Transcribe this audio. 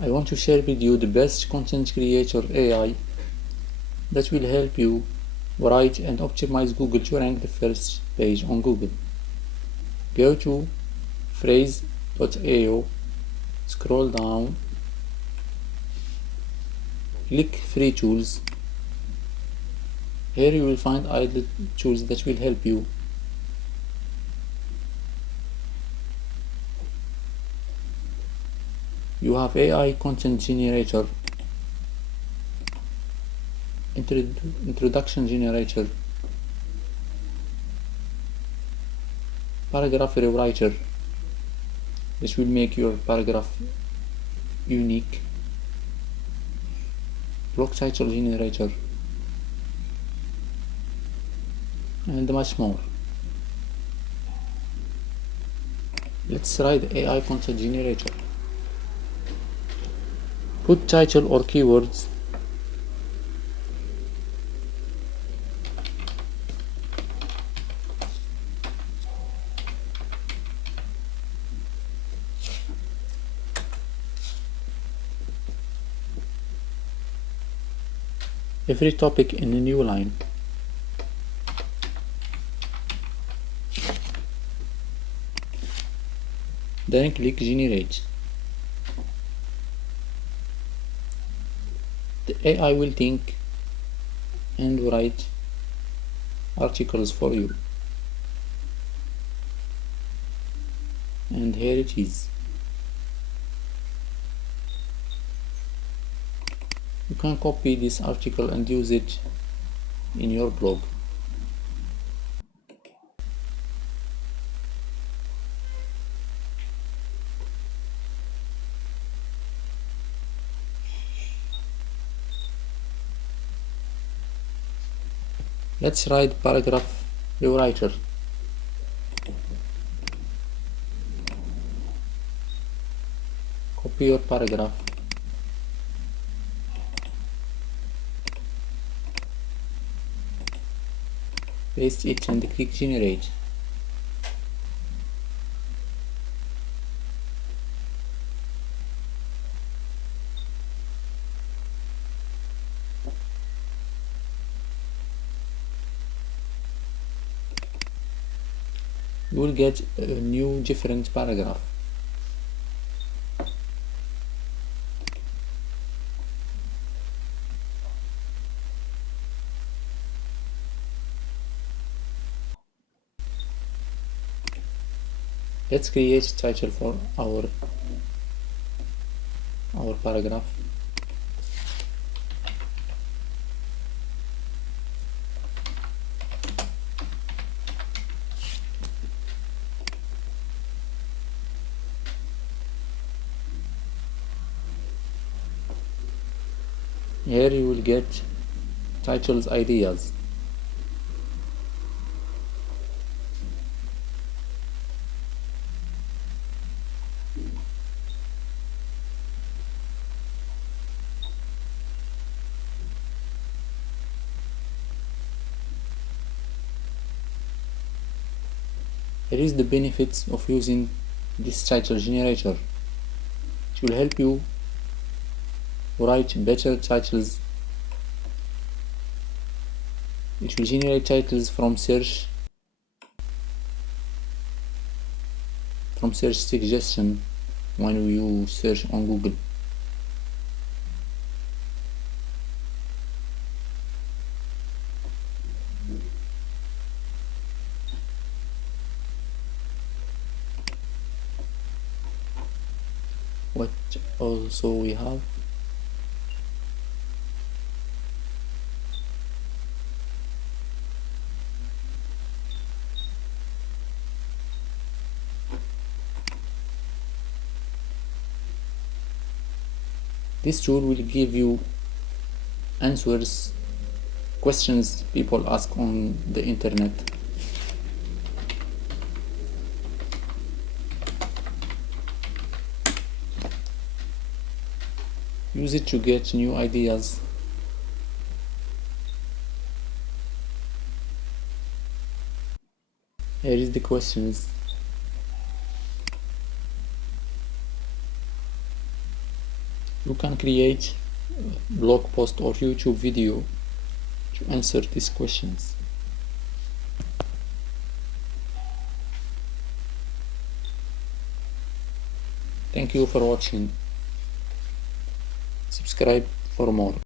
I want to share with you the best content creator AI that will help you write and optimize Google to rank the first page on Google. Go to frase.io, scroll down, click free tools. Here you will find idle tools that will help you. You have AI content generator, introduction generator, paragraph rewriter, this will make your paragraph unique, blog title generator, and much more. Let's try the AI content generator. Put title or keywords. Every topic in a new line. Then click generate. The AI will think and write articles for you. And here it is. You can copy this article and use it in your blog. Let's write paragraph rewriter. Copy your paragraph. Paste it and click generate. You will get a new different paragraph. Let's create a title for our paragraph. Here you will get titles ideas. Here is the benefits of using this title generator. It will help you write better titles. It will generate titles from search suggestion when you search on Google. What also we have? This tool will give you answers questions people ask on the internet. Use it to get new ideas. Here is the questions. You can create blog post or YouTube video to answer these questions. Thank you for watching. Subscribe for more.